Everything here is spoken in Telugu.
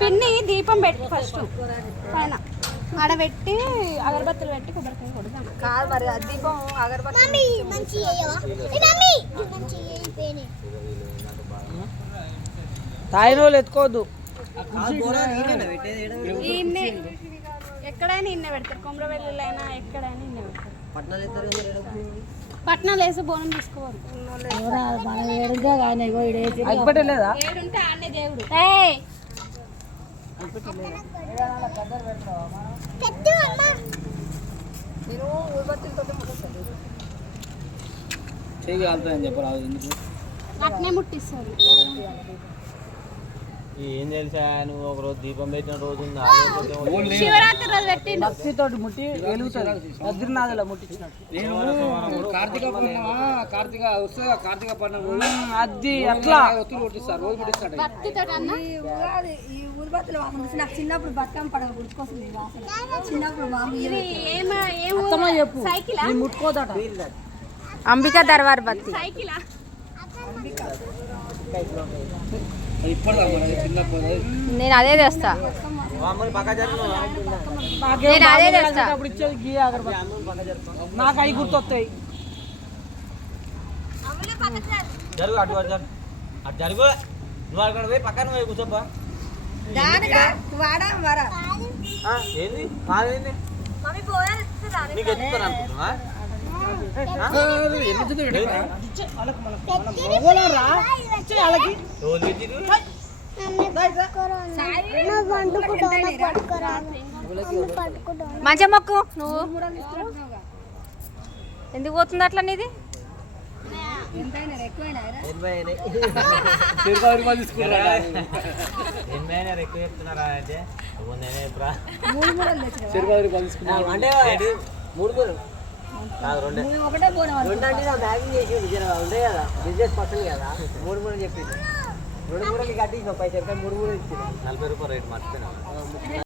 పిన్ని దీపం పెట్టి ఫస్ట్ పైన ఆడబెట్టి అగరబత్తులు పెట్టి కొబ్బరికాయ కొడదాం. కాదు మరి దీపం అగరబత్తి తాయిన వాళ్ళు ఎత్తుకోవద్దు. ఎక్కడైనా ఇన్నే పెడతారు, కొమరవెల్లిలైనా ఎక్కడైనా ఇన్నే పెడతారు. పట్నాలు వేసి బోనం తీసుకోవాలి. అగ్గిపెట్టలేదా? ఏడుంటే ఆడనే దేవుడు. చెయ్యి కాలుతాయని చెప్పరాదు. అట్నే ముట్టిస్తారు. ఏం తెలుసా నువ్వు ఒక రోజు దీపం పెట్టిన రోజు శివరాత్రి రోజు పెట్టి భక్తితో ముట్టి వెలుగుతుంది. బద్రీనాథులో ముట్టించినట్టు. కార్తీక వస్తే కార్తీక పండుగ అది అట్లా ఒత్తులు కొట్టిస్తారు, రోజు ముట్టిస్తాడు. భక్తితో అన్న ఈ ఊరుబత్తులు నాకు చిన్నప్పుడు బతుకమ్మ పండుగ గుర్తుకొస్తుంది. చిన్నప్పుడు చెప్పు ముట్టుకోదట. అంబికా దర్బార్ బత్తి సైకిలా నేను అదే తెస్తా. నాకు అవి గుర్తొస్తాయి. జరుగు అటు అటు అటు జరుగు. నువ్వు అక్కడ పోయి పక్కన పోయి కూర్చోబ్బా. ఏంది కాదేంది నీకు ఎత్తుతాను అనుకుంటున్నా. మంచిగా మొక్కు. నువ్వు ఎందుకు పోతుంది అట్లా నీది? ఎక్కువ చెప్తున్నారా అంటే రెండంటే నా బ్యాగింగ్ చేసి ఉండే కదా, బిజినెస్ పర్సన్ కదా. మూడు చెప్పింది. 2 కట్టించిన పైసలు, 3 ఇచ్చింది. 40 రూపాయలు రేటు మర్చిపోయినా.